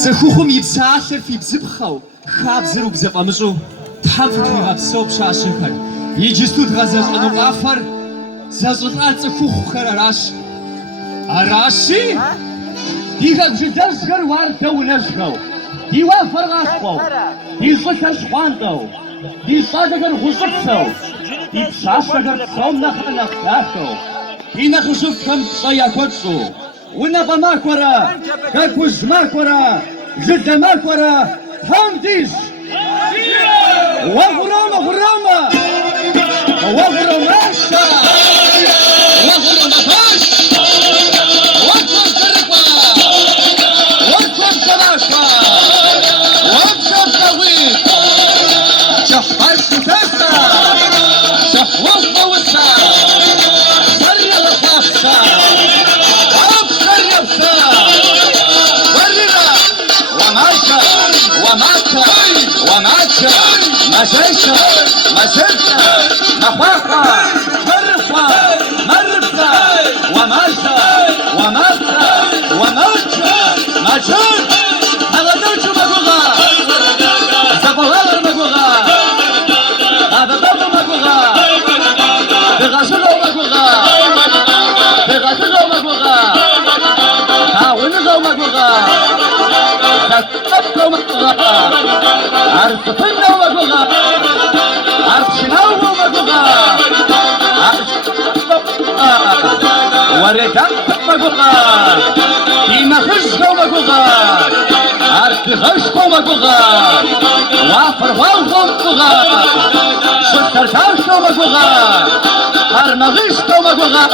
Цехухум ипсалъэр фи бзыпхъэу, хабзэр убзэфӏэмыщӏу Тхьэм фытхуигъэпсэу пщащэхэр. Иджысту дгъэзэщӏэну къафэр зэщӏылӏа цӏыхухъухэр аращ. Аращи, ди хэгжыдэжьхэр уардэу унэжьхэу, ди уафэр къащхъуэу, ди щӏыхэр щхъуантӏэу, ди щӏалэхэр гъущӏыпсэу, ди пщащэхэр псом нэхърэ нэхъ дахэу, ди нэхъыжьыфӏхэм пщӏэ яхуэчӏу, унэфӏэ махуэрэ, хэкужь махуэрэ, жылэ махуэрэ, Тхьэм дищ! Уэгъуромэ, гъуромэ! Уэгъуромэ щэ! Уэгъуромэ бэщ! Уэгъур зэрыкӏуэ! Уэгъур зэрашхуэ! Уэгъур зэуит! Джэхьбэщ утэсэ! Джэхьуэгъуэ усэ! Зэрьэ лъапсэ! Абзэр епсэ! Уэрырэ! Уамашэ! Уаматэ! Уамачэ! Мазэщэ! Мазэщэ! Махуахуэ! Мэрыхуэ! Мэрыпсэ! Уамажэ! Уаматэ! Уамачэ! Мачэн! Хьэгъэдэчу мэгугъэ! Зэбгъэлыр мэгугъэ! Абэбэгъу мэгугъэ! Дыгъэжыгъэу мэгугъэ! Дыгъэжыгъэу мэгугъэ! Тхьэуныгъэу мэгугъэ! Зэкъэпкъэу мэгугъэ! Арцыпынэу мэгугъэ! Арчынэуэу мэгугъэ! Уэрэдэмпэу мэгугъэ! Ди нэхъыжьхэу мэгугъэ! Ардыгъэшхуэу мэгугъэ! Уафэр гъуэгъуэу мэгугъэ! Щӏылъэр дахэу мэгугъэ! Армэгъышхэу мэгугъэ!